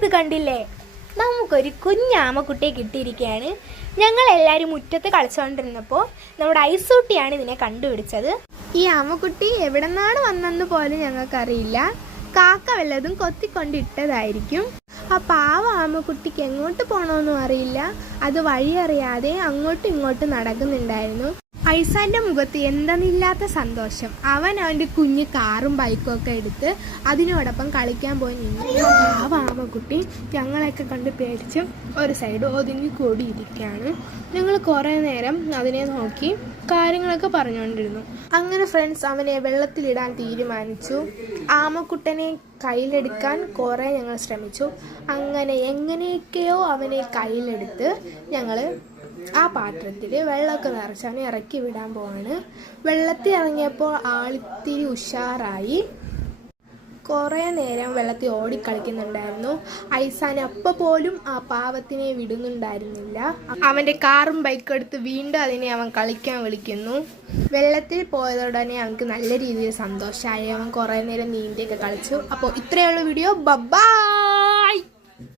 ഇത് കണ്ടില്ലേ, നമുക്കൊരു കുഞ്ഞാമക്കുട്ടിയെ കിട്ടിയിരിക്കുകയാണ്. ഞങ്ങളെല്ലാവരും മുറ്റത്ത് കളിച്ചുകൊണ്ടിരുന്നപ്പോൾ നമ്മുടെ ഐസൂട്ടിയാണ് ഇതിനെ കണ്ടുപിടിച്ചത്. ഈ ആമക്കുട്ടി എവിടെ നിന്നാണ് വന്നെന്ന് പോലും ഞങ്ങൾക്കറിയില്ല. കാക്ക വല്ലതും കൊത്തിക്കൊണ്ടിട്ടതായിരിക്കും. ആ പാവ ആമക്കുട്ടിക്ക് എങ്ങോട്ട് പോകണമെന്നും അറിയില്ല. അത് വഴിയറിയാതെ അങ്ങോട്ടും ഇങ്ങോട്ടും നടക്കുന്നുണ്ടായിരുന്നു. ഐസാന്റെ മുഖത്ത് എന്തെന്നില്ലാത്ത സന്തോഷം. അവൻ്റെ കുഞ്ഞ് കാറും ബൈക്കും ഒക്കെ എടുത്ത് അതിനോടൊപ്പം കളിക്കാൻ പോയി നിന്നു. പാവ ആമക്കുട്ടി ഞങ്ങളെയൊക്കെ കണ്ട് പേടിച്ച് ഒരു സൈഡ് ഒതുങ്ങി കൂടിയിരിക്കുകയാണ്. ഞങ്ങൾ കുറേ നേരം അതിനെ നോക്കി കാര്യങ്ങളൊക്കെ പറഞ്ഞുകൊണ്ടിരുന്നു. അങ്ങനെ ഫ്രണ്ട്സ് അവനെ വെള്ളത്തിലിടാൻ തീരുമാനിച്ചു. ആമക്കുട്ടനെ കയ്യിലെടുക്കാൻ കുറേ ഞങ്ങൾ ശ്രമിച്ചു. അങ്ങനെ എങ്ങനെയൊക്കെയോ അവനെ കയ്യിലെടുത്ത് ഞങ്ങൾ ആ പാത്രത്തിൽ വെള്ളമൊക്കെ നിറച്ച് അവനെ ഇറക്കി വിടാൻ പോവാണ്. വെള്ളത്തിൽ ഇറങ്ങിയപ്പോൾ ആളിത്തിരി ഉഷാറായി. കുറേ നേരം വെള്ളത്തിൽ ഓടിക്കളിക്കുന്നുണ്ടായിരുന്നു. ഐസാൻ അപ്പോൾ പോലും ആ പാവത്തിനെ വിടുന്നുണ്ടായിരുന്നില്ല. അവൻ്റെ കാറും ബൈക്കും എടുത്ത് വീണ്ടും അതിനെ അവൻ കളിക്കാൻ വിളിക്കുന്നു. വെള്ളത്തിൽ പോയതോടനെ അവൾക്ക് നല്ല രീതിയിൽ സന്തോഷമായി. അവൻ കുറേ നേരം നീന്തിയൊക്കെ കളിച്ചു. അപ്പോൾ ഇത്രയുള്ള വീഡിയോ. ബൈ.